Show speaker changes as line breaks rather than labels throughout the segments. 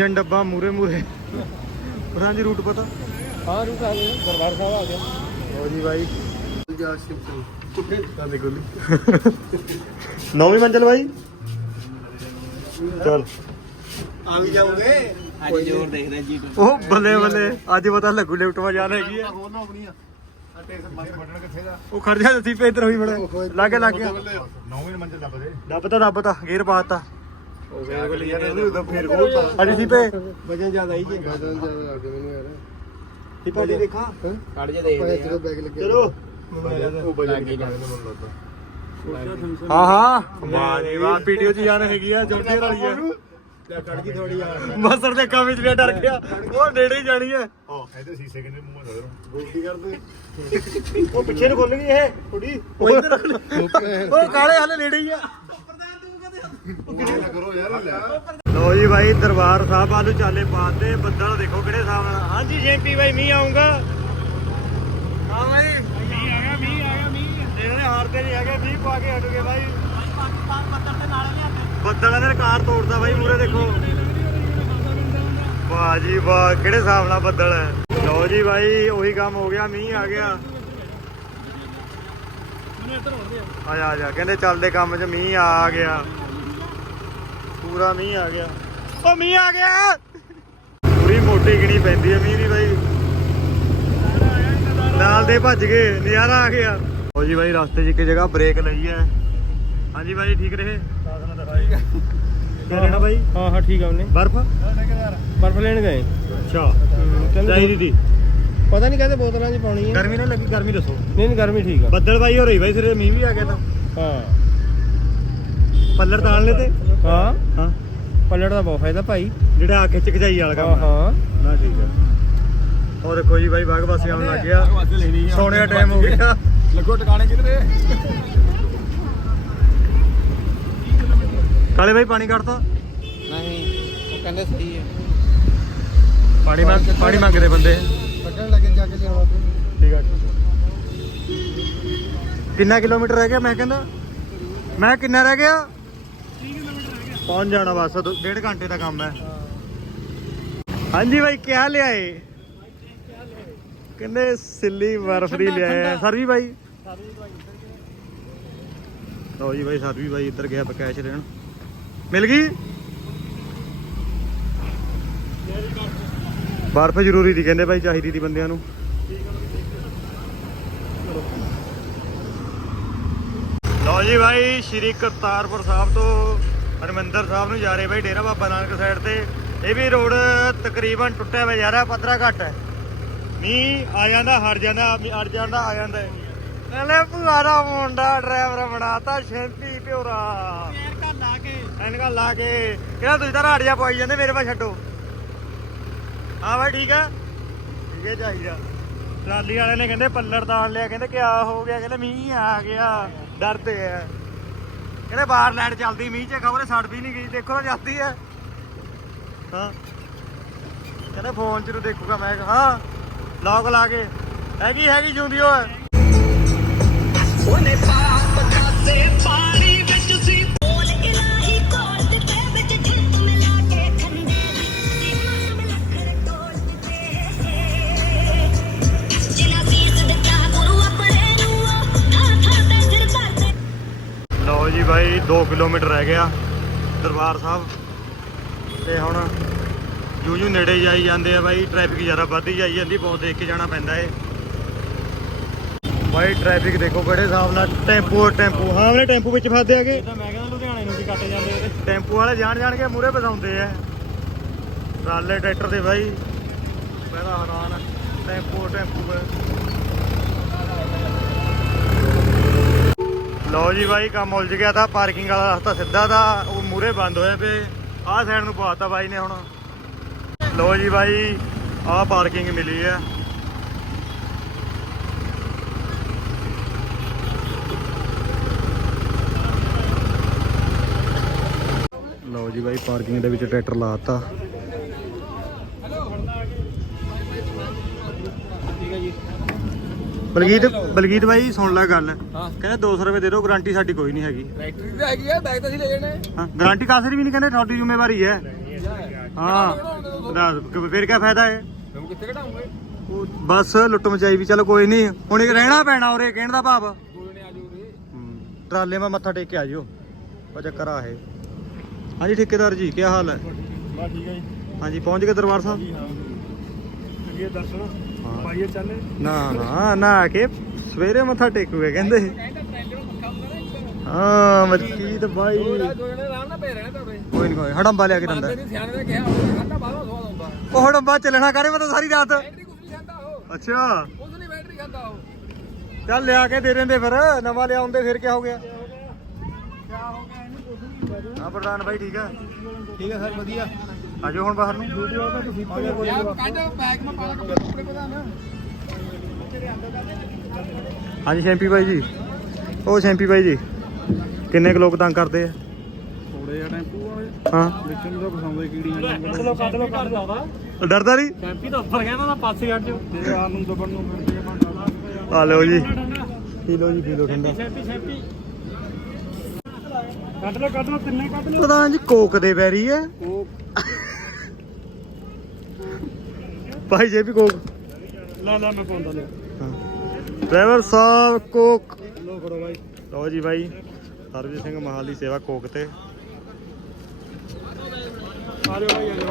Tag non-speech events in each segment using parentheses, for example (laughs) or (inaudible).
Engine ਡੱਬਾ ਮੂਰੇ ਮੂਰੇ। ਪਰਾਂ ਜੀ ਰੂਟ ਪਤਾ?
ਹਾਂ ਰੂਟ ਆ ਗਏ ਦਰਬਾਰ ਸਾਹਿਬ ਆ ਗਿਆ
ਲਓ ਜੀ ਬਾਈ।
ਜਾ ਸ਼ਿਫਟ ਕਾਦੇ ਗੋਲੀ
ਨੌਵੀਂ ਮੰਜ਼ਲ ਬਾਈ? ਚਲ।
ਆ ਵੀ ਜਾਓਗੇ?
ਅੱਜ ਜੋਰ ਦੇਖਦਾ ਜੀ
ਉਹ ਬੱਲੇ ਬੱਲੇ। ਅੱਜ ਪਤਾ ਲੱਗੂ ਲਿਫਟ ਮਾ ਜਾਣ ਹੈਗੀ ਹੈ
ਹੋਰ ਨਾ ਆਪਣੀਆਂ ਆ। ਦਾ?
ਉਹ ਖੜ ਜਾ ਸੀ ਪੇ ਇਧਰ ਹੋਈ ਬੜੇ। ਲੱਗੇ ਲੱਗ ਗਿਆ।
ਨੌਵੀਂ ਮੰਜ਼ਿਲ ਲੱਭ ਦੇ।
ਦੱਬਤਾ ਦੱਬਤਾ ਗੇਰ ਪਾਤਾ
ਅਗਲੀ ਯਾਰ ਉਹਦੇ ਉਦੋਂ ਫੇਰ ਕੋਲ
ਅਜੀ ਸੀ ਪੇ
ਵਜਨ ਜ਼ਿਆਦਾ ਹੀ ਜੇ ਵਜਨ ਜ਼ਿਆਦਾ ਲੱਗ ਮੈਨੂੰ ਯਾਰ।
ਸੀ ਪੇ ਦੇਖਾਂ।
ਕੱਢ ਜੇ ਦੇਖਦੇ ਆ।
ਬੈਗ ਲੱਗੇ।
ਚਲੋ।
ਉਹ ਵਜਨ ਨਹੀਂ ਮੈਨੂੰ ਲੱਗਦਾ।
ਹਾਂ ਹਾਂ। ਵਾਹ ਜੀ ਵਾਹ ਵੀਡੀਓ ਚ ਜਾਣ ਹੈਗੀ ਆ ਜੋਰਦੇ ਵਾਲੀ ਆ।
ਲੈ ਕੱਢ ਜੀ ਥੋੜੀ ਯਾਰ।
ਮਸਰ ਦੇ ਕੰਮ ਵਿੱਚ ਡਰ ਗਿਆ। ਉਹ ਨੇੜੇ ਜਾਣੀ ਹੈ।
ਹਾਂ ਇਹਦੇ ਸੀਸੇ ਕਿੰਨੇ ਮੂੰਹ ਨਾਲ ਗੋਲਡੀ ਕਰਦੇ।
ਉਹ ਪਿੱਛੇ ਨੂੰ ਖੁੱਲ ਗਈ ਇਹ ਕੁੜੀ। ਉਹ ਇੱਧਰ ਉਹ ਕਾਲੇ ਹਲੇ ਨੇੜੇ ਹੀ ਆ।
ਲੋ।
ਜੀ ਭਾਈ ਦਰਬਾਰ ਸਾਹਿਬ ਆਲੂ ਚਾਲੇ ਪਾਤੇ ਬੱਦਲ ਦੇਖੋ ਕਿਹੜੇ ਹਿਸਾਬ ਨਾਲ। ਹਾਂਜੀ, ਜੈਂਪੀ ਭਾਈ ਮੀਂਹ ਆਉਂਗਾ ਹਾਂ ਭਾਈ ਮੀਂਹ ਆ ਗਿਆ ਮੀਂਹ ਆ ਗਿਆ ਮੀਂਹ ਜਿਹੜੇ ਹਾਰਦੇ ਨਹੀਂ ਹੈਗੇ, ਮੀਂਹ ਪਾ ਕੇ ਹਟੂਗੇ ਭਾਈ ਬੱਦਲਾਂ ਨੇ ਕਾਰ ਤੋੜਦਾ ਭਾਈ ਮੂਰੇ ਦੇਖੋ। ਵਾਹ ਜੀ ਵਾਹ, ਕਿਹੜੇ ਹਿਸਾਬ ਨਾਲ ਬੱਦਲ ਹੈ। ਲੋ ਜੀ ਭਾਈ ਉਹੀ ਕੰਮ ਹੋ ਗਿਆ, ਮੀਂਹ ਆ ਗਿਆ। ਆ ਜਾ ਆ ਜਾ ਕਹਿੰਦੇ ਚੱਲਦੇ ਕੰਮ 'ਚ ਮੀਂਹ ਆ ਗਿਆ। ਪੂਰਾ ਮੀਂਹ ਆ ਗਿਆ। ਉਹ ਮੀਂਹ ਆ ਗਿਆ। ਪੂਰੀ ਮੋਟੀ ਗਿਣੀ ਪੈਂਦੀ ਹੈ ਮੀਂਹ ਦੀ ਬਾਈ। ਨਾਲ ਦੇ ਭੱਜ ਗਏ ਨਜ਼ਾਰਾ ਆ ਗਿਆ। ਹੋ ਜੀ ਬਾਈ ਰਸਤੇ 'ਚ ਇੱਕ ਜਗ੍ਹਾ ਬ੍ਰੇਕ ਲਈ ਹੈ। ਹਾਂਜੀ ਬਾਈ ਠੀਕ ਰਹੇ? ਕਿਆ ਲੈਣਾ ਬਾਈ?
ਹਾਂ ਹਾਂ ਠੀਕ ਆ ਉਹਨੇ।
ਬਰਫ?
ਬਰਫ ਲੈਣ ਗਏ।
ਅੱਛਾ। ਚਾਹੀਦੀ ਦੀ
ਪਤਾ ਨਹੀਂ ਕਹਿੰਦੇ ਬੋਤਲਾਂ 'ਚ ਪਾਉਣੀ ਹੈ
ਗਰਮੀ ਨਾ ਲੱਗੀ ਗਰਮੀ ਦੱਸੋ।
ਨਹੀਂ ਨਹੀਂ ਗਰਮੀ ਠੀਕ ਆ।
ਬੱਦਲ ਬਾਈ ਹੋ ਰਹੀ ਬਾਈ ਸਿਰੇ ਮੀਂਹ ਵੀ ਆ ਗਿਆ ਤਾਂ।
ਹਾਂ।
ਪੱਲਰ ਤਾਣ ਲੈ ਤੇ।
ਹਾਂ।
ਹਾਂ।
ਪੱਲੜ ਦਾ ਬਹੁਤ ਫਾਇਦਾ ਭਾਈ।
ਜਿਹੜਾ ਆ ਖਿੱਚ ਖਜਾਈ ਵਾਲਾ
ਹਾਂ
ਕੰਮ
ਹਾਂ
ਨਾ ਠੀਕ ਹੈ ਉਹ ਦੇਖੋ ਜੀ ਬਾਈ ਬਾਗ ਪਾਸੇ ਆਉਣ ਲੱਗ ਗਿਆ। ਸੋਨੇ ਦਾ ਟਾਈਮ ਹੋ ਗਿਆ।
ਲੱਗੋ ਟਿਕਾਣੇ ਕਿਧਰੇ।
ਕਾਲੇ ਬਾਈ ਪਾਣੀ ਕੱਢਤਾ?
ਨਹੀਂ ਉਹ ਕਹਿੰਦੇ ਸਹੀ ਹੈ
ਪਾਣੀ ਮੰਗ ਪਾਣੀ ਮੰਗਦੇ ਬੰਦੇ।
ਕੱਢਣ ਲੱਗੇ ਜਾ ਕੇ ਲਿਆਉਣਾ
ਠੀਕ ਹੈ ਕਿੰਨਾ ਕਿਲੋਮੀਟਰ ਰਹਿ ਗਿਆ ਮੈਂ ਕਹਿੰਦਾ? ਮੈਂ ਕਿੰਨਾ ਰਹਿ ਗਿਆ 30 ਕਿਲੋਮੀਟਰ ਰਹਿ ਗਿਆ ਪਹੁੰਚ ਜਾਣਾ ਬਸ ਦੋ- ਡੇਢ ਘੰਟੇ ਦਾ ਕੰਮ ਹੈ। ਹਾਂਜੀ ਬਾਈ ਕਿਆ ਲਿਆਏ? ਕਹਿੰਦੇ ਸਿੱਲੀ ਬਰਫ ਦੀ ਲਿਆਏ ਸਰ ਵੀ ਬਾਈ? ਲਓ ਜੀ ਬਾਈ ਸਰ ਵੀ ਬਾਈ ਇੱਧਰ ਗਿਆ ਕੈਸ਼ ਲੈਣ। ਮਿਲ ਗਈ? ਬਰਫ ਜ਼ਰੂਰੀ ਦੀ ਕਹਿੰਦੇ ਬਾਈ ਚਾਹੀਦੀ ਦੀ ਬੰਦਿਆਂ ਨੂੰ। ਲਓ ਜੀ ਬਾਈ ਸ਼੍ਰੀ ਕਰਤਾਰਪੁਰ ਸਾਹਿਬ ਤੋਂ ਹਰਮੰਦਰ ਸਾਹਿਬ ਨੂੰ ਜਾ ਰਹੇ ਬਾਈ ਡੇਰਾ ਬਾਬਾ ਨਾਨਕ ਸਾਈਡ ਤੇ। ਇਹ ਵੀ ਰੋਡ ਤਕਰੀਬਨ ਟੁੱਟਿਆ ਹੋਇਆ ਜਾ ਰਿਹਾ ਪੱਧਰਾ ਘੱਟ ਹੈ। ਮੀਂਹ ਆ ਜਾਂਦਾ, ਹਟ ਜਾਂਦਾ ਅੜ ਜਾਂਦਾ, ਆ ਜਾਂਦਾ। ਨਾਲੇ ਭੂਆ ਮੁੰਡਾ ਡਰਾਈਵਰ ਬਣਾਤਾ ਸ਼ੈਂਪੀ ਪਿਓਰਾ
ਐਨਕਾਂ ਲਾ ਕੇ।
ਐਨਕਾਂ ਲਾ ਕੇ ਕਿਹੜਾ ਤੁਸੀਂ ਤਾਂ ਰਾੜੀਆਂ ਪਾਈ ਜਾਂਦੇ, ਮੇਰੇ ਪਾ ਛੱਡੋ। ਆ ਬਾਈ, ਠੀਕ ਆ ਠੀਕ ਹੈ ਚਾਹੀਦਾ ਟਰਾਲੀ ਵਾਲੇ ਨੇ ਕਹਿੰਦੇ, ਪੱਲਰ ਤਾਣ ਲਿਆ। ਕਹਿੰਦੇ, ਕਿਆ ਹੋ ਗਿਆ? ਕਹਿੰਦੇ, ਮੀਂਹ ਆ ਗਿਆ। ਡਰਦੇ ਆ। ਕਹਿੰਦੇ ਬਾਹਰ ਲਾਈਟ ਚੱਲਦੀ ਮੀਂਹ 'ਚ, ਖਬਰ ਸੜ ਵੀ ਨਹੀਂ ਗਈ, ਦੇਖੋ ਤਾਂ ਜਾਂਦੀ ਹੈ। ਹਾਂ। ਕਹਿੰਦੇ ਫੋਨ 'ਚ ਨੂੰ ਦੇਖੂਗਾ ਮੈਂ, ਹਾਂ। ਲੌਕ ਲਾ ਕੇ। ਹੈਗੀ ਹੈਗੀ ਜੂੰਦੀ ਓਏ।
ਉਹਨੇ ਪਾਪ ਕਾਸੇ ਪਾਣੀ
ਬਾਈ 2 ਕਿਲੋਮੀਟਰ ਰਹਿ ਗਿਆ ਦਰਬਾਰ ਸਾਹਿਬ। ਤੇ ਹੁਣ ਜੂ ਜੂ ਨੇੜੇ ਜਾਈ ਜਾਂਦੇ ਆ ਬਾਈ ਟ੍ਰੈਫਿਕ ਜ਼ਿਆਦਾ ਵੱਧਦੀ ਜਾਈ ਜਾਂਦੀ ਬਹੁਤ ਦੇਖ ਕੇ ਜਾਣਾ ਪੈਂਦਾ ਏ। ਬਾਈ ਟ੍ਰੈਫਿਕ ਦੇਖੋ ਕਿਹੜੇ ਹਿਸਾਬ ਨਾਲ ਟੈਂਪੂ ਟੈਂਪੂ। ਹਾਂ ਉਹਨੇ ਟੈਂਪੂ ਵਿੱਚ ਫਸਦੇ ਆਗੇ।
ਤਾਂ ਮੈਂ ਕਹਿੰਦਾ ਲੁਧਿਆਣੇ ਨੂੰ ਵੀ ਕੱਟ ਜਾਂਦੇ ਉਹਦੇ।
ਟੈਂਪੂ ਵਾਲੇ ਜਾਣ ਜਾਣ ਕੇ ਮੂਰੇ ਫਸਾਉਂਦੇ ਆ। ਟਰਾਲੇ ਟਰੈਕਟਰ ਦੇ ਬਾਈ। ਬੜਾ ਹੈਰਾਨ ਆ। Tempo tempo. ਲਓ ਜੀ ਬਾਈ, ਕੰਮ ਉਲਝ ਗਿਆ ਤਾਂ ਪਾਰਕਿੰਗ ਵਾਲਾ ਰਸਤਾ ਸਿੱਧਾ ਦਾ ਉਹ ਮੂਰੇ ਬੰਦ ਹੋਇਆ ਪਏ ਆਹ ਸਾਈਡ ਨੂੰ ਪਵਾਤਾ ਬਾਈ ਨੇ ਹੁਣ। ਲਓ ਜੀ ਬਾਈ, ਆਹ ਪਾਰਕਿੰਗ ਮਿਲੀ ਹੈ ਲਓ ਜੀ ਬਾਈ ਪਾਰਕਿੰਗ ਦੇ ਵਿੱਚ ਟਰੈਕਟਰ ਲਾਤਾ ਬਲਗੀਤ ਬਲਗੀਤ ਬਾਈ ਸੁਣ ਲੈ ਗੱਲ।
ਹਾਂ।
ਕਹਿੰਦੇ 200 ਰੁਪਏ ਦੇ ਦਿਓ ਗਾਰੰਟੀ ਸਾਡੀ ਕੋਈ ਨਹੀਂ ਹੈਗੀ।
ਟਰੈਕਟਰ ਤੇ ਹੈਗੀ ਆ ਬੈਗ ਤਾਂ ਅਸੀਂ ਲੈ ਜਾਣੇ।
ਹਾਂ ਗਾਰੰਟੀ ਕਾਸੇ ਦੀ ਵੀ ਨਹੀਂ ਕਹਿੰਦੇ ਤੁਹਾਡੀ ਜ਼ਿੰਮੇਵਾਰੀ ਹੈ। ਹਾਂ। ਦੱਸ ਫਿਰ ਕੀ ਫਾਇਦਾ ਹੈ
ਤੂੰ ਕਿੱਥੇ ਘਟਾਉਂਗੇ
ਉਹ ਬਸ ਲੁੱਟ ਮਚਾਈ ਵੀ ਚਲੋ ਕੋਈ ਨਹੀਂ। ਹੁਣ ਇਹ ਰਹਿਣਾ ਪੈਣਾ ਉਰੇ ਕਹਿਣ ਦਾ ਭਾਵ।
ਕੋਈ ਨੇ ਆ ਜੂ ਰੇ
ਟਰਾਲੇ ਮੈਂ ਮੱਥਾ ਟੇਕ ਕੇ ਆ ਜਿਓ ਉਹ ਚੱਕਰ ਆ ਇਹ। ਹਾਂਜੀ ਠੇਕੇਦਾਰ ਜੀ ਕੀ ਹਾਲ ਹੈ?
ਬਾ ਠੀਕ ਹੈ ਜੀ।
ਹਾਂਜੀ ਪਹੁੰਚ ਗਏ ਦਰਬਾਰ ਸਾਹਿਬ?
ਹਾਂ। ਚੰਗੇ ਦਰਸ਼ਨ।
ਹਾਂ।
ਪਾਈਏ ਚੱਲੇ।
ਨਾ ਨਾ ਨਾ ਕੇ ਸਵੇਰੇ ਮੱਥਾ ਟੇਕੂਗੇ ਕਹਿੰਦੇ। ਹਾਂ ਮਲਕੀਤ ਬਾਈ। ਕੋਈ ਨਹੀਂ ਕੋਈ ਹੜੰਬਾ ਲਿਆ ਕੇ ਦਿੰਦਾ।
ਉਹ ਆਉਂਦਾ।
ਹੜੰਬਾ ਚੱਲਣਾ ਕਰੇ ਮਤਲਬ ਸਾਰੀ ਰਾਤ। ਅੱਛਾ। ਚੱਲ ਲਿਆ ਕੇ ਦੇ ਦਿੰਦੇ ਫਿਰ ਨਵਾਂ ਲਿਆਉਂਦੇ ਫਿਰ ਕੀ ਹੋ ਗਿਆ? ਹਾਂ ਪ੍ਰਧਾਨ ਬਾਈ ਠੀਕ ਆ।
ਠੀਕ ਹੈ ਸਰ ਵਧੀਆ।
ਆਜੋ ਹੁਣ ਬਾਹਰ ਨੂੰ।
ਯਾਰ ਕੱਢ ਬੈਗ ਮੈਂ ਪਾਲਾ ਕੱਪੜੇ ਕੁਪੜੇ ਪਤਾ ਨਾ
ਹਾਂਜੀ ਸ਼ੈਂਪੀ ਬਾਈ ਜੀ। ਉਹ ਸ਼ੈਂਪੀ ਬਾਈ ਜੀ। ਕਿੰਨੇ ਕੁ ਲੋਕ ਤੰਗ ਕਰਦੇ ਆ?
ਥੋੜੇ ਜਿਹਾ ਟੈਂਪੂ ਵਾਲੇ
ਹਾਂ।
ਵਿੱਚ ਨੂੰ ਤਾਂ ਪਸਾਉਂਦੇ ਕੀੜੀਆਂ ਕੱਢ ਲੋ ਕੱਢ ਲੋ ਕੱਢ ਜਾਦਾ
ਡਰਦਾ ਨਹੀਂ?
ਟੈਂਪੀ ਤਾਂ ਉੱਪਰ ਕਹਿੰਦਾ ਨਾ ਪਾਸੇ ਕੱਢ ਜੋ ਤੇ ਆਰ ਨੂੰ ਦਬਣ ਨੂੰ ਬੰਦਾ
ਆ ਲਓ ਜੀ। ਪੀ ਲਓ ਜੀ ਪੀ ਲਓ ਠੰਡਾ।
ਛੇਪੀ ਛੇਪੀ ਕੱਢ ਲੋ ਕੱਢ ਲੋ ਤਿੰਨੇ ਕੱਢ ਲੋ
ਪ੍ਰਧਾਨ ਜੀ ਕੋਕ ਦੇ ਬੈਰੀ ਹੈ
ਉਹ
ਭਾਈ ਜੇ ਵੀ ਕੋਕ।
ਲਾ ਲਾ ਮੈਂ ਪਾਉਂਦਾ ਲੈ
ਡਰਾਈਵਰ ਸਾਹਿਬ ਕੋਕ।
ਲੋ ਫੜੋ ਬਾਈ।
ਲਓ ਜੀ ਬਾਈ ਸਰਬਜੀਤ ਸਿੰਘ ਮਹਾਲ ਦੀ ਸੇਵਾ ਕੋਕ ਤੇ।
ਆ ਜਾਓ ਬਾਈ ਆ ਜਾਓ।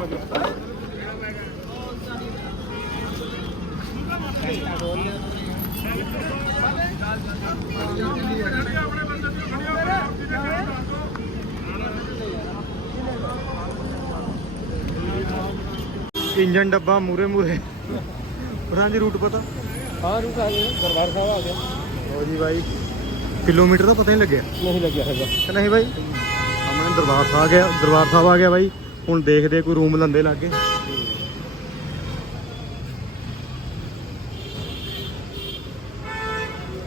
ਇੰਜਨ ਡੱਬਾ ਮੂਰੇ ਮੂਰੇ ਪ੍ਰਧਾਨ ਜੀ ਰੂਟ ਪਤਾ।
ਹਾਂ ਰੂਟ ਆ ਗਿਆ ਦਰਬਾਰ ਸਾਹਿਬ ਆ ਗਿਆ
ਲਓ ਜੀ ਬਾਈ ਕਿਲੋਮੀਟਰ ਦਾ ਪਤਾ ਨਹੀਂ ਲੱਗਿਆ।
ਨਹੀਂ ਲੱਗਿਆ ਹੈਗਾ।
ਕਿ ਨਹੀਂ ਬਾਈ? ਸਾਹਮਣੇ ਦਰਬਾਰ ਸਾਹਿਬ ਆ ਗਿਆ ਦਰਬਾਰ ਸਾਹਿਬ ਆ ਗਿਆ ਬਾਈ। ਹੁਣ ਦੇਖਦੇ ਕੋਈ ਰੂਮ ਲੰਦੇ ਲੱਗੇ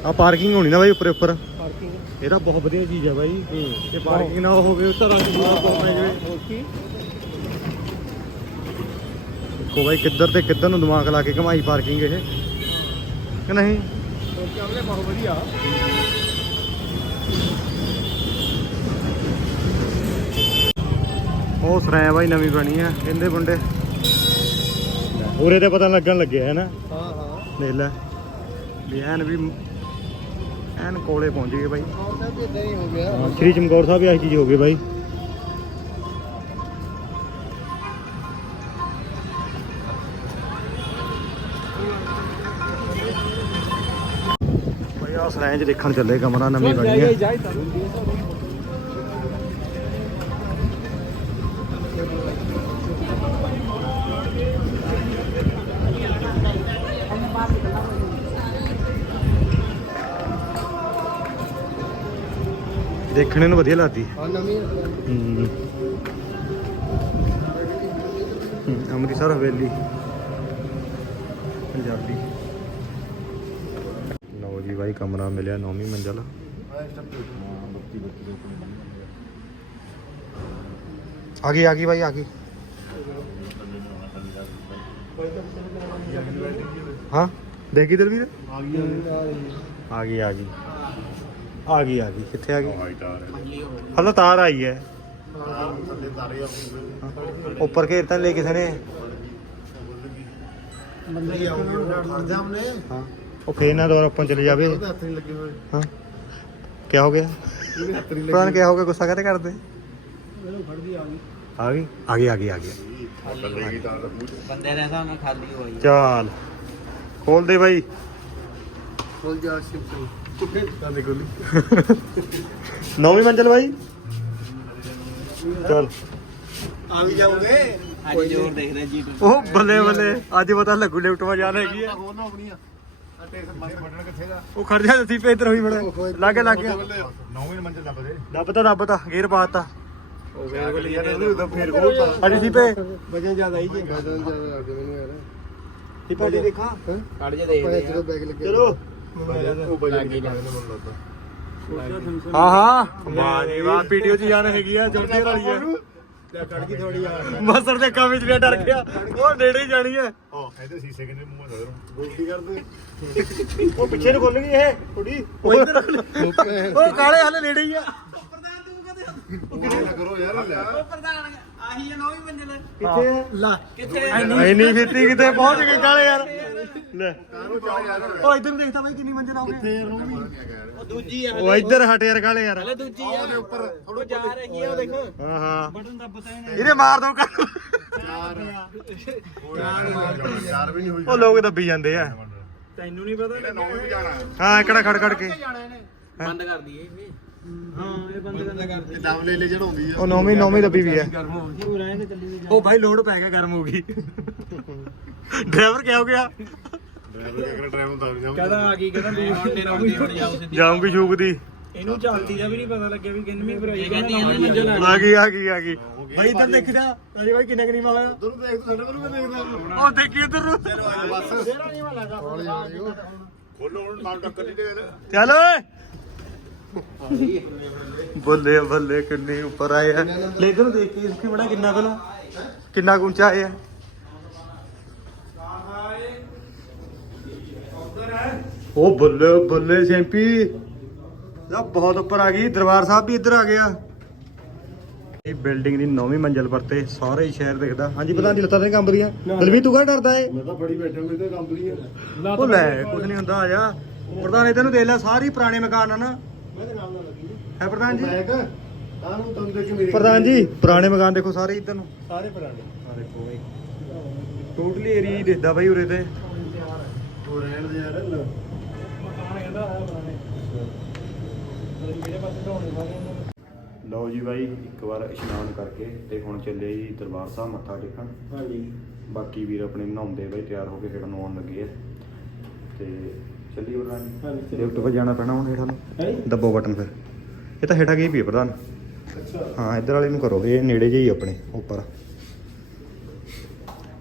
ਆ ਪਾਰਕਿੰਗ ਹੋਣੀ ਨਾ ਬਾਈ ਉੱਪਰ ਉੱਪਰ।
ਪਾਰਕਿੰਗ
ਇਹ ਤਾਂ ਬਹੁਤ ਵਧੀਆ ਚੀਜ਼ ਹੈ ਬਾਈ। ਇਹ ਪਾਰਕਿੰਗ ਨਾ ਹੋਵੇ ਉੱਤਰ ਰੰਗ ਦੀ ਪੈ ਜਾਵੇ ਦੇਖੋ ਬਾਈ ਕਿੱਧਰ ਤੇ ਕਿੱਧਰ ਨੂੰ ਦਿਮਾਗ ਲਾ ਕੇ ਘਮਾਈ ਪਾਰਕਿੰਗ ਇਹ। ਕਿ ਨਹੀਂ?
ਬਹੁਤ ਵਧੀਆ
ਉਹ ਸਰਾਂ ਬਾਈ ਨਵੀਂ ਬਣੀ ਆ ਕਹਿੰਦੇ ਮੁੰਡੇ। ਉਰੇ ਤੇ ਪਤਾ ਲੱਗਣ ਲੱਗਿਆ ਹੈ ਨਾ?
ਹਾਂ ਹਾਂ
ਦੇਖ ਲੈ। ਵੀ ਐਨ ਵੀ ਐਨ ਕੋਲੇ ਪਹੁੰਚ ਗਏ ਬਾਈ।
ਹੋਰ ਤਾਂ ਵੀ ਇਦਾਂ ਹੀ ਹੋ ਗਿਆ।
ਹਾਂ, ਸ਼੍ਰੀ ਚਮਕੌਰ ਸਾਹਿਬ ਵੀ ਆਹੀ ਚੀਜ਼ ਹੋ ਗਈ ਬਾਈ। 'ਚ ਦੇਖਣ ਚੱਲੇ ਕਮਰਾ ਨਵੀਂ ਬਣੀ ਹੈ ਦੇਖਣੇ ਨੂੰ ਵਧੀਆ ਲੱਗਦੀ।
ਹਾਂ ਨਵੀਂ
ਹੂੰ ਅੰਮ੍ਰਿਤਸਰ ਹਵੇਲੀ। ਪੰਜਾਬੀ। ਬਾਈ ਕਮਰਾ ਮਿਲਿਆ ਨੌਵੀਂ ਮੰਜ਼ਲ ਆ ਗਈ ਆ ਗਈ ਬਾਈ ਆ ਗਈ ਹਾਂ ਦੇਖੀ ਦਲਵੀਰ
ਆ ਗਈ
ਆ ਗਈ ਆ ਗਈ ਆ ਗਈ ਆ ਗਈ ਕਿੱਥੇ ਆ ਗਈ ਹਲਾ ਤਾਰ ਆਈ ਹੈ ਉੱਪਰ ਘੇਰ ਤਾਂ ਲੈ ਕਿਸੇ ਉਹ ਫੇਰ ਨਾ ਦੁਬਾਰਾ ਉੱਪਰ ਚਲੇ ਜਾਵੇ।
ਉਹਦੇ ਹੱਥ ਨਹੀਂ ਲੱਗੇ ਹੋਏ।
ਹਾਂ। ਕੀ ਹੋ ਗਿਆ?
ਇਹਦੇ ਹੱਥ ਨਹੀਂ
ਪ੍ਰਧਾਨ ਕੀ ਹੋ ਗਿਆ? ਗੁੱਸਾ ਕਾਹਤੇ ਕਰਦੇ?
ਫੜਦੀ ਆ ਗਈ।
ਆ ਗਈ? ਆ ਗਈ ਆ ਗਈ ਆ ਗਈ।
ਬੰਦੇ ਦੇ ਹਿਸਾਬ ਨਾਲ ਖਾਲੀ ਹੋਈ
ਚਾਲ। ਖੋਲ ਦੇ ਬਾਈ।
ਖੋਲ ਜਾ ਸ਼ਿਵ ਸਿੰਘ ਕਾਲੇ ਗੋਲੀ
ਨੌਵੀਂ ਮੰਜ਼ਲ ਬਾਈ। ਚਲ।
ਆ ਵੀ ਜਾਓਗੇ?
ਅੱਜ ਜੋਰ ਦੇਖਦੇ ਜੀ।
ਉਹ ਬੱਲੇ ਬੱਲੇ ਅੱਜ ਪਤਾ ਲੱਗੂ ਲਿਫਟ ਮਾ ਜਾਣ ਹੈਗੀ ਆ ਉਹ ਜਾ ਸੀ ਪੇ ਇਧਰ ਹੋਈ ਬੜਾ ਲਾਗੇ ਲੱਗ। ਗਿਆ
ਨੌਵੇਂ ਮੰਜ਼ਿਲ ਲੱਭ ਦੇ
ਦੱਬਤਾ ਦੱਬਤਾ ਗੇਰ ਪਾਤਾ।
ਉਹ ਫੇਰ ਗੋਲੀ ਯਾਰ ਇਹਨੂੰ ਤਾਂ ਫੇਰ ਖੋਲਤਾ
ਅਜੀ ਸੀ ਪੇ
ਵਜਨ ਜ਼ਿਆਦਾ ਹੀ ਜੀ ਵਜਨ ਜ਼ਿਆਦਾ ਲੱਗ ਮੈਨੂੰ ਯਾਰ।
ਸੀ ਪਾਟੀ ਦੇਖਾਂ।
ਕੱਢ ਜੇ ਦੇਖਦੇ ਆ।
ਬੈਗ ਲੱਗਿਆ
ਚਲੋ।
ਉਹ ਵਜਨ ਨਹੀਂ ਲੱਗਦਾ।
ਹਾਂ ਹਾਂ। ਵਾਹ ਜੀ ਵਾਹ ਵੀਡੀਓ ਚ ਜਾਨ ਹੈਗੀ ਆ ਜੁੜਦੀ ਵਾਲੀ ਹੈ
ਲੈ ਕੱਢ ਗਈ ਥੋੜੀ ਯਾਰ
ਮਸਰ ਦੇ ਕੰਮ ਵਿੱਚ ਵੀ ਡਰ ਗਿਆ। ਉਹ ਨੇੜੇ ਹੀ ਜਾਣੀ ਹੈ।
ਉਹ ਇਹਦੇ ਸੀਸੇ ਕਿੰਨੇ ਮੂੰਹ ਦਾ ਗੋਲੀ ਕਰਦੇ।
ਉਹ ਪਿੱਛੇ ਨੂੰ ਖੁੱਲ ਗਈ ਇਹ ਕੁੜੀ। ਉਹ ਇੱਧਰ ਉਹ ਕਾਲੇ ਹਲੇ ਨੇੜੇ ਹੀ ਆ।
ਉਹ ਕਰੋ ਯਾਰ ਲੈ।
ਆਹੀ ਹੈ ਨੌਵੀਂ ਮੰਜ਼ਿਲ
ਕਿੱਥੇ
ਲਾ।
ਕਿੱਥੇ
ਐਨੀ ਫਿੱਤੀ ਕਿਤੇ ਪਹੁੰਚ ਗਏ ਕਾਲੇ ਯਾਰ। ਲੈ। ਉਹ ਇਧਰ ਦੇਖਦਾ ਬਾਈ ਕਿੰਨੀ ਮੰਜ਼ਿਲ ਆਉਗੇ
ਉਹ ਦੂਜੀ ਆ।
ਉਹ ਇੱਧਰ ਹਟ ਯਾਰ ਕਾਲੇ ਯਾਰ।
ਹਲੇ ਦੂਜੀ ਆ। ਉਹਦੇ ਉੱਪਰ ਥੋੜਾ ਜਾ ਰਹੀ ਹੈ ਉਹ ਦੇਖੋ।
ਹਾਂ ਹਾਂ।
ਬਟਨ ਦਾ ਪਤਾ ਹੀ ਨਹੀਂ
ਇਹਨੇ ਮਾਰ ਦੋ। ਕਰ ਉਹ ਲੋਕ ਦੱਬੀ ਜਾਂਦੇ ਆ।
ਤੈਨੂੰ ਨਹੀਂ ਪਤਾ
ਹਾਂ ਇਕੜਾ ਖੜ ਖੜ ਕੇ।
ਬੰਦ ਕਰ ਦਈਏ। ਇਹ
ਹਾਂ ਇਹ ਬੰਦ ਕਰ ਦੇ
ਉਹ ਨੌਵੀਂ ਨੌਵੀਂ ਦੱਬੀ ਵੀ ਆ।
ਉਹ ਰਹਿਣ ਦੇ ਚੱਲੀ
ਉਹ ਭਾਈ ਲੋਡ ਪੈ ਗਿਆ ਗਰਮ ਹੋ ਗਈ। ਡਰਾਈਵਰ ਕਿਆ ਹੋ ਗਿਆ
ਕਹਦਾ ਆ ਗਈ ਕਹਿੰਦਾ ਵੀ
ਹੁਣ ਨਹੀਂ ਰੋਕਦੀ ਹੁਣ ਜਾਓ ਸਿੱਧੀ
ਜਾਉਂਗੀ ਸ਼ੂਕ ਦੀ।
ਇਹਨੂੰ ਚੱਲਦੀ ਦਾ ਵੀ ਨਹੀਂ ਪਤਾ ਲੱਗਿਆ ਵੀ ਕਿੰਨਵੀਂ ਭਰਾਈ
ਇਹ ਕਹਿੰਦੀ ਆ। ਨਾ ਮੰਜ਼ਿਲ ਆ
ਆ ਗਈ ਆ ਗਈ ਆ ਗਈ। ਭਾਈ ਇੱਧਰ ਦੇਖਦਾ ਅਜੇ ਭਾਈ ਕਿੰਨਾ ਕਿੰਨੀ ਮਾਲਾ ਦੋਨੋਂ ਦੇਖ ਤੂੰ ਸਾਡੇ ਵੱਲ ਮੈਂ ਦੇਖਦਾ। ਉਹ ਦੇਖੀ ਇੱਧਰ ਨੂੰ। ਚੱਲ ਓਏ। ਬੱਲੇ ਬੱਲੇ ਕਿੰਨੇ ਉੱਪਰ ਆਏ ਆ। ਲੈ ਇਧਰ ਦੇਖ ਕੇ ਇਸਕੀ ਬੜਾ ਕਿੰਨਾ ਪਹਿਲਾਂ ਕਿੰਨਾ ਉੱਚਾ ਆਏ ਆ। ਉਹ ਬੱਲੇ ਬੱਲੇ ਚੈਂਪੀ ਦਾ ਬਹੁਤ ਉੱਪਰ ਆ ਗਈ ਦਰਬਾਰ ਸਾਹਿਬ ਵੀ ਇੱਧਰ ਆ ਗਿਆ। ਇਹ ਬਿਲਡਿੰਗ ਦੀ ਨੌਵੀਂ ਮੰਜ਼ਲ ਪਰ ਤੇ ਸਾਰੇ ਸ਼ਹਿਰ ਦਿਖਦਾ। ਹਾਂਜੀ ਪਤਾ ਨਹੀਂ ਲੱਤਾਂ ਤੇ ਕੰਬਦੀਆਂ ਦਲਵੀ ਤੂੰ ਕਾ ਡਰਦਾ ਏ?
ਮੈਂ ਤਾਂ ਬੜੀ ਬੈਠਾ ਮੈਂ ਤੇ ਕੰਪਨੀ ਆ।
ਉਹ ਲੈ ਕੁਝ ਨਹੀਂ ਹੁੰਦਾ ਆ। ਜਾ ਪ੍ਰਧਾਨ ਇਧਰ ਨੂੰ ਦੇਖ ਲੈ ਸਾਰੀ ਪੁਰਾਣੇ ਮਕਾਨ ਆ ਨਾ। ਹੈ ਪ੍ਰਧਾਨ ਜੀ?
ਤਾਂ ਨੂੰ ਦੇਖ ਕੇ ਮੇਰੇ
ਪ੍ਰਧਾਨ ਜੀ ਪੁਰਾਣੇ ਮਕਾਨ ਦੇਖੋ ਸਾਰੇ ਇੱਧਰ ਨੂੰ।
ਸਾਰੇ ਪੁਰਾਣੇ।
ਆ ਦੇਖੋ ਬਈ। ਟੋਟਲੀ ਏਰੀਆ ਹੀ ਦਿਖਦਾ ਬਾਈ ਉਰੇ ਤੇ।
ਰਹਿਣ ਦੇ ਯਾਰ।
ਮਕਾਨ ਕਹਿੰਦਾ
ਲਓ ਜੀ ਬਾਈ ਇੱਕ ਵਾਰ ਇਸ਼ਨਾਨ ਕਰਕੇ ਤੇ ਹੁਣ ਚੱਲੇ ਜੀ ਦਰਬਾਰ ਸਾਹਿਬ ਮੱਥਾ ਟੇਕਣ।
ਹਾਂਜੀ।
ਬਾਕੀ ਵੀਰ ਆਪਣੇ ਨਹਾਉਂਦੇ ਬਈ ਤਿਆਰ ਹੋ ਕੇ ਨੂੰ ਆਉਣ ਲੱਗੇ ਆ। ਤੇ ਚੱਲੀ ਪ੍ਰਧਾਨ
ਹਾਂਜੀ।
ਲਿਫਟ ਜਾਣਾ ਪੈਣਾ ਹੁਣ ਹੇਠਾਂ ਨੂੰ।
ਹੈ
ਦੱਬੋ ਬਟਨ ਫਿਰ। ਇਹ ਤਾਂ ਹੇਠਾਂ ਗਈ ਪਈ ਹੈ ਪ੍ਰਧਾਨ?
ਅੱਛਾ।
ਹਾਂ ਇੱਧਰ ਵਾਲੇ ਨੂੰ ਕਰੋ। ਇਹ ਨੇੜੇ ਜਿਹੀ ਆਪਣੇ ਉੱਪਰ।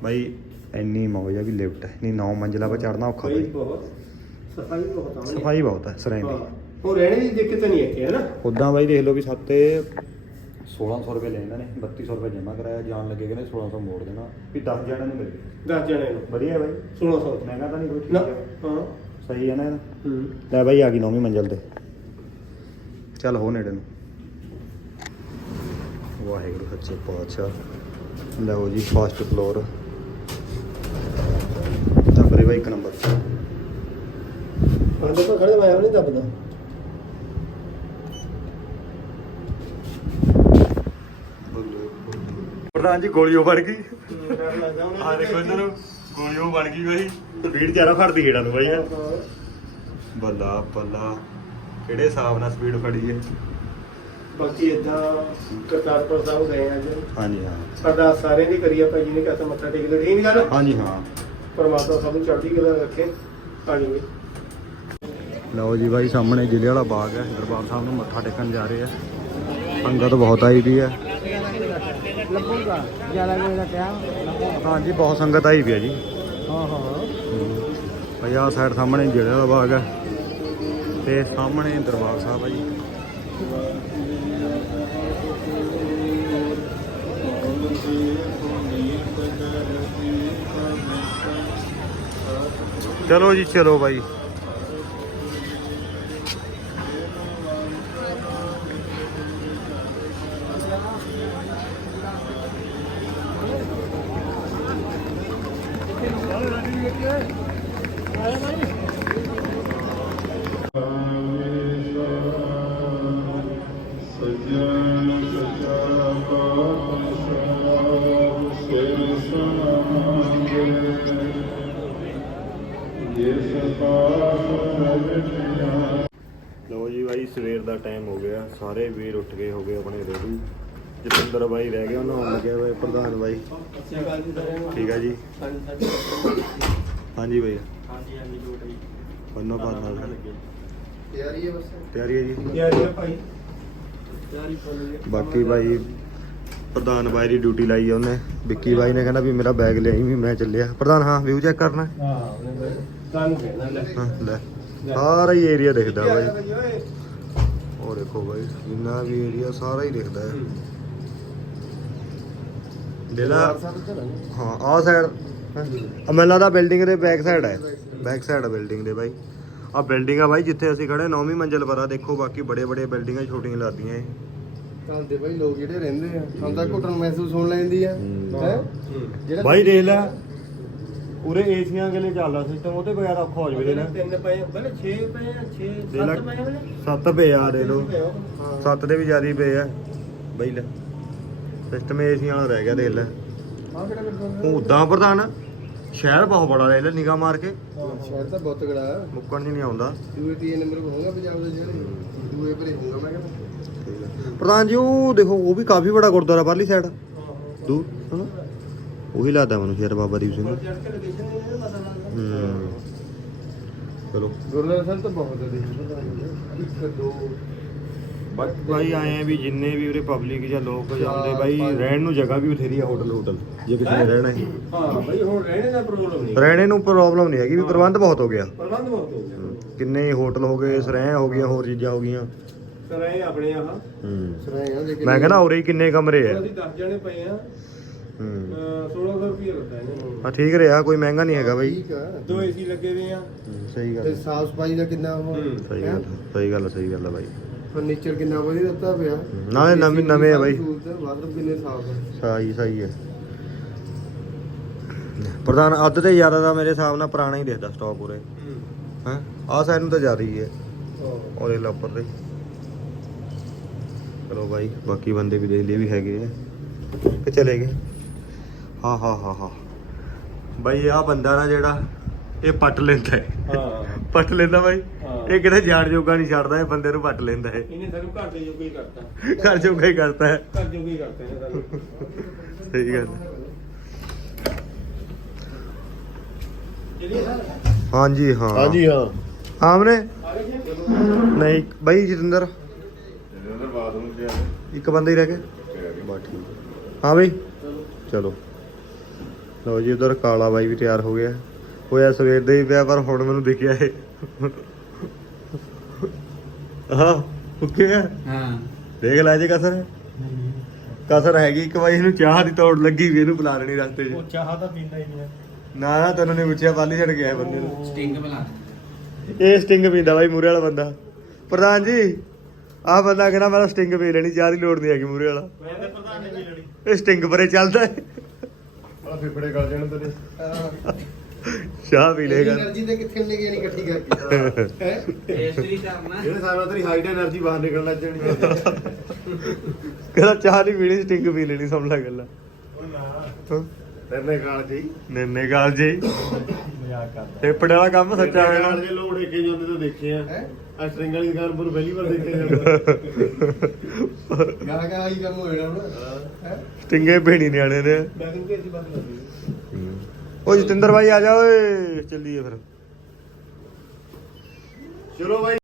ਬਾਈ ਇੰਨੀ ਮੌਜ ਆ ਵੀ ਲਿਫਟ ਹੈ ਨਹੀਂ ਨੌ ਮੰਜ਼ਲਾ 'ਤੇ ਚੜਨਾ ਔਖਾ ਬਾਈ।
ਬਹੁਤ ਸਫ਼ਾਈ ਬਹੁਤ ਆ।
ਸਫ਼ਾਈ ਬਹੁਤ ਹੈ ਸਰਾਂ ਦੀ।
ਉਹ ਰਹਿਣੇ ਦੀ ਦਿੱਕਤ ਨਹੀਂ ਇੱਥੇ ਹੈ ਨਾ?
ਉਦਾਂ ਬਾਈ ਦੇਖ ਲਓ ਵੀ ਸਾਤੇ 1600 ਰੁਪਏ ਲੈ ਇਹਨਾਂ ਨੇ 3200 ਰੁਪਏ ਜਮ੍ਹਾਂ ਕਰਾਇਆ। ਜਾਣ ਲੱਗੇ ਕਹਿੰਦੇ 1600 ਮੋੜ ਦੇਣਾ। ਵੀ 10 ਜਣਿਆਂ ਨੂੰ ਮਿਲ ਗਏ।
10 ਜਣੇ ਨੂੰ।
ਵਧੀਆ ਬਾਈ।
1600
ਮਹਿੰਗਾ ਤਾਂ ਨਹੀਂ ਕੋਈ
ਨਾ
ਠੀਕ ਹੈ
ਹਾਂ।
ਸਹੀ ਹੈ ਨਾ ਇਹਦਾ?
ਹੂੰ।
ਲੈ ਬਾਈ ਆ ਗਈ ਨੌਵੀਂ ਮੰਜ਼ਲ ਤੇ। ਚੱਲ ਹੋ ਨੇੜੇ ਨੂੰ। ਵਾਹਿਗੁਰੂ ਸੱਚੇ ਪਾਤਸ਼ਾਹ। ਲਓ ਜੀ ਫਸਟ ਫਲੋਰ ਤਾਂ ਬਾਈ ਇੱਕ ਨੰਬਰ।
ਹਾਂ ਦੇਖੋ ਖੜੇ ਮੈਂ ਨਹੀਂ ਦੱਬਦਾ।
ਪ੍ਰਧਾਨ ਜੀ ਗੋਲੀਓ ਬਣ ਗਈ। ਆ ਦੇਖੋ ਇੱਧਰ ਗੋਲੀਓ ਬਣ ਗਈ ਬਾਈ। ਤੇ ਭੀੜ ਚਾਰਾ ਫੜਦੀ ਗੇੜਾ ਨੂੰ ਬਾਈ। ਬੱਲਾ ਬੱਲਾ। ਕਿਹੜੇ ਹਿਸਾਬ ਨਾਲ ਸਪੀਡ ਫੜੀ ਹੈ?
ਬਾਕੀ ਇਦਾਂ ਕਰਤਾਰਪੁਰ ਸਾਹਿਬ ਗਏ ਆ ਅੱਜ
ਹਾਂਜੀ ਹਾਂ।
ਅਰਦਾਸ ਸਾਰਿਆਂ ਦੀ ਕਰੀ ਆ ਭਾਈ ਜੀ ਨੇ ਕਹਤਾ ਮੱਥਾ ਟੇਕ ਲਿਆ ਠੀਕ ਨਹੀਂ ਗੱਲ?
ਹਾਂਜੀ ਹਾਂ।
ਪਰਮਾਤਮਾ ਸਭ ਨੂੰ ਚੜ੍ਹਦੀ ਕਲਾ ਰੱਖੇ। ਆ ਜਾਵੇ
ਲਓ ਜੀ ਬਾਈ ਸਾਹਮਣੇ ਜ਼ਿਲ੍ਹੇ ਵਾਲਾ ਬਾਗ ਹੈ। ਦਰਬਾਰ ਸਾਹਿਬ ਨੂੰ ਮੱਥਾ ਟੇਕਣ ਜਾ ਰਹੇ ਆ। ਸੰਗਤ ਬਹੁਤ ਆਈ ਵੀ ਹੈ।
ਲੱਗੂਗਾ ਜ਼ਿਆਦਾ ਕੋਈ ਦਾ ਟਾਈਮ।
ਹਾਂਜੀ ਬਹੁਤ ਸੰਗਤ ਆਈ ਵੀ ਹੈ ਜੀ।
ਹਾਂ ਹਾਂ।
ਭਾਈ ਆ ਸਾਈਡ ਸਾਹਮਣੇ ਜ਼ਿਲ੍ਹੇ ਵਾਲਾ ਬਾਗ ਹੈ ਤੇ ਸਾਹਮਣੇ ਦਰਬਾਰ ਸਾਹਿਬ ਹੈ ਜੀ। ਚਲੋ ਜੀ, ਚਲੋ ਬਾਈ।
ਸਜਣ
ਜਤਿੰਦਰ ਬਾਈ ਰਹਿ ਗਿਆ ਉਹਨਾਂ ਆਉਣ ਲੱਗਿਆ ਬਾਈ ਪ੍ਰਧਾਨ ਬਾਈ। ਠੀਕ ਆ ਜੀ। ਹਾਂਜੀ ਬਾਈ।
ਹਾਂਜੀ ਹਾਂਜੀ ਲੋਟ ਜੀ
ਬੰਨੋ ਪਾਣਾ
ਤਿਆਰੀ ਹੈ ਬਸ।
ਤਿਆਰੀ ਹੈ ਜੀ?
ਤਿਆਰੀ ਹੈ ਭਾਈ।
ਤਿਆਰੀ
ਬਾਕੀ ਬਾਈ ਪ੍ਰਧਾਨ ਬਾਈ ਦੀ ਡਿਊਟੀ ਲਾਈ ਆ ਉਹਨੇ। ਵਿੱਕੀ ਬਾਈ ਨੇ ਕਹਿੰਦਾ ਵੀ ਮੇਰਾ ਬੈਗ ਲਿਆਈ ਵੀ ਮੈਂ ਚੱਲਿਆ। ਪ੍ਰਧਾਨ ਹਾਂ ਵਿਊ ਚੈੱਕ ਕਰਨਾ?
ਹਾਂ ਤੁਹਾਨੂੰ ਲੈ।
ਹਾਂ ਲੈ। ਸਾਰਾ ਹੀ ਏਰੀਆ ਦਿਖਦਾ ਬਾਈ। ਉਹ ਦੇਖੋ ਬਾਈ ਜਿੰਨਾ ਵੀ ਏਰੀਆ ਸਾਰਾ ਹੀ ਦਿਖਦਾ ਹੈ। ਜਿਹੜਾ ਹਾਂ ਆਹ ਸਾਈਡ ਮੈਨੂੰ ਲੱਗਦਾ ਬਿਲਡਿੰਗ ਦੇ ਬੈਕ ਸਾਈਡ ਹੈ। ਬੈਕ ਸਾਈਡ ਹੈ ਬਿਲਡਿੰਗ ਦੇ ਬਾਈ। ਆ ਬਿਲਡਿੰਗ ਆ ਬਾਈ ਜਿੱਥੇ ਅਸੀਂ ਖੜੇ ਨੌਵੀਂ ਮੰਜ਼ਿਲ ਪਰ ਆ ਦੇਖੋ ਬਾਕੀ ਬੜੇ ਬੜੇ ਬਿਲਡਿੰਗਾਂ ਛੋਟੀਆਂ ਲੱਗਦੀਆਂ ਇਹ।
ਖਾਂਦੇ ਬਾਈ ਲੋਕ ਜਿਹੜੇ ਰਹਿੰਦੇ ਆ ਸਾਨੂੰ ਤਾਂ ਘੁੱਟਣ ਮਹਿਸੂਸ ਹੋਣ ਲੈਂਦੀ ਆ। ਹੈ। ਜਿਹੜਾ
ਬਾਈ ਦੇਖ ਲੈ ਉਰੇ ਏਸੀਆਂ ਗਲੇ ਚੱਲਦਾ ਸਿਸਟਮ ਉਹਤੇ ਕੋਈ ਯਾਰ ਔਖਾ ਹੋ ਜਵੇ ਦੇ ਲੈ।
ਤਿੰਨ ਪਏ ਬਲੇ 6 ਪਏ ਆ 6
ਦੇ ਲੈ
7 ਪਏ ਬਲੇ
ਸੱਤ ਪਏ ਆ ਦੇ ਲੋ
ਹਾਂ
ਸੱਤ ਦੇ ਵੀ ਜ਼ਿਆਦਾ ਪਏ ਆ। ਬਾਈ ਲੈ। ਸਿਸਟਮ ਏਸੀਆਂ ਵਾਲਾ ਰਹਿ ਗਿਆ ਦੇਖ ਲੈ।
ਕਿਹੜਾ ਕਰਦਾ
ਉਦਾਂ ਪ੍ਰਧਾਨ ਸ਼ਹਿਰ ਬਹੁਤ ਬੜਾ ਲੈ ਲੈ ਨਿਗਾਹ ਮਾਰ ਕੇ।
ਸ਼ਹਿਰ ਤਾਂ ਬਹੁਤ ਤਗੜਾ ਆ
ਮੁੱਕਣ ਜੀ ਨਹੀਂ ਆਉਂਦਾ।
ਦੂਏ ਤੀਏ ਨੰਬਰ ਹੋਊਗਾ ਪੰਜਾਬ ਦੇ ਜਿਹੜੇ ਦੂਏ ਪਰੇ ਹੋਊਗਾ ਮੈਂ ਕਹਿੰਦਾ
ਪ੍ਰਧਾਨ ਜੀ ਉਹ ਦੇਖੋ ਉਹ ਵੀ ਕਾਫੀ ਬੜਾ ਗੁਰਦੁਆਰਾ ਪਰਲੀ ਸਾਈਡ ਦੂਰ ਹਨਾ? ਉਹੀ ਲੱਗਦਾ ਮੈਨੂੰ ਸ਼ੇਰ ਬਾਬਾ ਦੀਪ ਸਿੰਘ। ਹੂੰ। ਚਲੋ।
ਗੁਰਦੁਆਰਾ ਸਾਹਿਬ ਤਾਂ ਬਹੁਤ ਹੈ ਇੱਕ ਦੋ
ਬਾਕੀ ਭਾਈ ਆਏ ਆ ਵੀ ਜਿੰਨੇ ਵੀ ਉਰੇ ਪਬਲਿਕ ਜਾਂ ਲੋਕ ਜਾਂਦੇ ਬਾਈ ਰਹਿਣ ਨੂੰ ਜਗ੍ਹਾ ਵੀ ਬਥੇਰੀ ਆ ਹੋਟਲ ਹੋਟਲ ਜੇ ਕਿਸੇ ਨੇ ਰਹਿਣਾ ਹੈ।
ਹਾਂ ਬਈ ਹੁਣ ਰਹਿਣੇ ਦਾ ਪ੍ਰੋਬਲਮ ਨਹੀਂ।
ਰਹਿਣੇ ਨੂੰ ਪ੍ਰੋਬਲਮ ਨਹੀਂ ਹੈਗੀ ਵੀ ਪ੍ਰਬੰਧ ਬਹੁਤ ਹੋ ਗਿਆ।
ਪ੍ਰਬੰਧ ਬਹੁਤ ਹੋ ਗਿਆ।
ਕਿੰਨੇ ਹੀ ਹੋਟਲ ਹੋ ਗਏ ਸਰਹਿ ਹੋ ਗਈਆਂ ਹੋਰ ਚੀਜ਼ਾਂ ਹੋ ਗਈਆਂ।
ਸਰ ਇਹ ਆਪਣੇ ਆਹ
ਹੂੰ
ਲੇਕਿਨ
ਮੈਂ ਕਹਿੰਦਾ ਉਰੇ ਹੀ ਕਿੰਨੇ ਕਮਰੇ ਆ।
ਅਸੀਂ 10 ਜਣੇ ਪਏ ਆ।
ਹੂੰ।
1600 ਰੁਪਏ ਲੱਗਾ ਇਹਨੇ
ਆ ਠੀਕ ਰਿਹਾ ਕੋਈ ਮਹਿੰਗਾ ਨਹੀਂ ਹੈਗਾ ਬਾਈ।
ਠੀਕ ਆ। ਦੋ ਏਸੀ ਲੱਗੇ ਹੋਏ ਆ।
ਹੂੰ, ਸਹੀ ਗੱਲ
ਤੇ
ਹੈ।
ਸਾਫ਼ ਸਫ਼ਾਈ ਦਾ ਕਿੰਨਾ
ਸਹੀ ਗੱਲ ਹੈ, ਸਹੀ ਗੱਲ ਹੈ, ਸਹੀ ਗੱਲ ਹੈ ਬਾਈ।
ਫਰਨੀਚਰ ਕਿੰਨਾ ਵਧੀਆ ਦਿੱਤਾ ਪਿਆ।
ਨਾਲੇ ਨਵੇਂ ਨਵੇਂ ਆ ਬਾਈ।
ਬਾਥਰੂਮ ਕਿੰਨੇ ਸਾਫ਼ ਆ।
ਸਹੀ ਸਹੀ ਹੈ ਪ੍ਰਧਾਨ ਅੱਧ ਤੇ ਜ਼ਿਆਦਾ ਦਾ ਮੇਰੇ ਹਿਸਾਬ ਨਾਲ ਪੁਰਾਣਾ ਹੀ ਦਿਖਦਾ ਸਟਾਕ ਉਰੇ। ਹਾਂ। ਆਹ ਸਾਈਡ ਨੂੰ ਤਾਂ ਜ਼ਿਆਦਾ ਹੀ ਹੈ। ਉਹਦੇ ਉੱਪਰ ਦੇ। ਚਲੋ ਬਾਈ ਬਾਕੀ ਬੰਦੇ ਵੀ ਦੇਖ ਲਏ ਵੀ ਹੈਗੇ ਆ। ਕਿ ਚਲੇ ਗਏ। ਹਾਂ ਹਾਂ ਹਾਂ ਹਾਂ। ਬਾਈ ਆਹ ਬੰਦਾ ਨਾ ਜਿਹੜਾ ਇਹ ਪੱਟ ਲੈਂਦਾ ਹੈ।
ਹਾਂ।
ਪੱਟ ਲੈਂਦਾ ਬਾਈ।
ਹਾਂ।
ਇਹ ਕਿਤੇ ਜਾਣ ਜੋਗਾ ਨਹੀਂ ਛੱਡਦਾ ਇਹ ਬੰਦੇ ਨੂੰ ਪੱਟ ਲੈਂਦਾ ਹੈ
ਇਹਨੇ ਸਾਨੂੰ ਘਰ ਦੇ ਜੋਗਾ ਹੀ ਕਰਤਾ।
ਘਰ ਜੋਗਾ ਹੀ ਕਰਦਾ ਹੈ।
ਘਰ ਜੋਗਾ ਹੀ ਕਰਤਾ ਇਹਨੇ ਸਾਨੂੰ।
ਸਹੀ ਗੱਲ ਹੈ।
ਚਲਿਏ ਸਰ
ਹਾਂਜੀ ਹਾਂ।
ਹਾਂਜੀ ਹਾਂ।
ਆਮਨੇ ਨਹੀਂ ਬਾਈ ਜਤਿੰਦਰ।
ਇਹਦੇ ਬਾਥਰੂਮ ਚ ਆ।
ਇੱਕ ਬੰਦਾ ਹੀ ਰਹਿ ਗਿਆ? ਬਸ ਠੀਕ। ਹਾਂ ਬਈ। ਚਲੋ। ਲਓ ਜੀ ਉਧਰ ਕਾਲਾ ਬਾਈ ਵੀ ਤਿਆਰ ਹੋ ਗਿਆ। ਹੋਇਆ ਸਵੇਰ ਦੇ ਹੀ ਪਿਆ ਪਰ ਹੁਣ ਮੈਨੂੰ ਦਿਖਿਆ ਇਹ। ਹਾਂ ਓਕੇ ਆ?
ਹਾਂ।
ਦੇਖ ਲੈ ਜੇ ਕਸਰ। ਕਸਰ ਹੈਗੀ ਇੱਕ ਵਾਰੀ ਇਹਨੂੰ ਚਾਹ ਦੀ ਤੋੜ ਲੱਗੀ ਵੀ ਇਹਨੂੰ ਬੁਲਾ ਲੈਣੀ ਰਸਤੇ 'ਚ।
ਚਾਹ ਤਾਂ ਪੀਂਦਾ ਹੀ ਨਹੀਂ
ਨਾ ਨਾ ਤੈਨੂੰ ਨਹੀਂ ਪੁੱਛਿਆ ਪਾਲੀ ਛੱਡ ਗਿਆ ਬੰਦੇ ਨੂੰ।
ਸਟਿੰਗ ਬਣਾ
ਇਹ ਸਟਿੰਗ ਪੀਂਦਾ ਬਾਈ ਮੂਰੇ ਵਾਲਾ ਬੰਦਾ। ਪ੍ਰਧਾਨ ਜੀ ਆਹ ਬੰਦਾ ਕਹਿੰਦਾ ਮੈਂ ਸਟਿੰਗ ਪੀ ਲੈਣੀ ਚਾਹ ਦੀ ਲੋੜ ਨਹੀਂ ਹੈਗੀ ਮੂਰੇ ਵਾਲਾ।
ਮੈਂ ਤੇ ਪ੍ਰਧਾਨ ਨੇ ਪੀ ਲੈਣੀ।
ਇਹ ਸਟਿੰਗ ਪਰੇ ਚੱਲਦਾ ਹੈ।
ਆ ਫੇਫੜੇ ਗਲ ਜਾਣ ਤੇਰੇ। (laughs)
ਚਾਹ ਪੀ ਲੇਗਾ
એનર્ਜੀ ਤੇ ਕਿੱਥੇ ਨਿਗੇ ਨਹੀਂ ਇਕੱਠੀ ਕਰਕੇ? ਹੈ?
ਟੇਸਟ ਵੀ ਕਰਨਾ
ਜਿਹੜੇ ਸਾਹਮਣੇ ਤੇਰੀ ਹਾਈਡ એનર્ਜੀ ਬਾਹਰ ਨਿਕਲਣ ਲੱਗ ਜਾਣੀ
ਕਹਿੰਦਾ ਚਾਹ ਨਹੀਂ ਪੀਣੀ ਸਟਿੰਗ ਪੀ ਲੈਣੀ ਸਭ ਲਾ ਗੱਲਾਂ।
ਨਿਰਨੇ ਕਾਲ ਜੀ
ਨਿਰਨੇ ਕਾਲ ਜੀ
ਮਜ਼ਾਕ ਕਰਦਾ
ਟਿੱਪੜ ਵਾਲਾ ਕੰਮ ਸੱਚਾ
ਹੋਇਆ।
ਨਾਲ
ਜੇ ਲੋਕ ਡੇਕੇ ਜਾਂਦੇ ਤਾਂ ਦੇਖੇ ਆ। ਆ ਸਟ੍ਰਿੰਗ ਵਾਲੀ ਦੁਕਾਨ ਪਹਿਲੀ ਵਾਰ ਦੇਖਿਆ ਜਾਂਦਾ।
ਗਾ ਗਾ ਕੰਮ ਹੋਇਆ ਹੁਣ।
ਸਟਿੰਗੇ ਭੇਣੀ ਨਿਆਣੇ ਓ ਜਤਿੰਦਰ ਭਾਈ ਆ ਜਾ ਓਏ ਚੱਲੀਏ ਫਿਰ।
ਚਲੋ ਬਾਈ।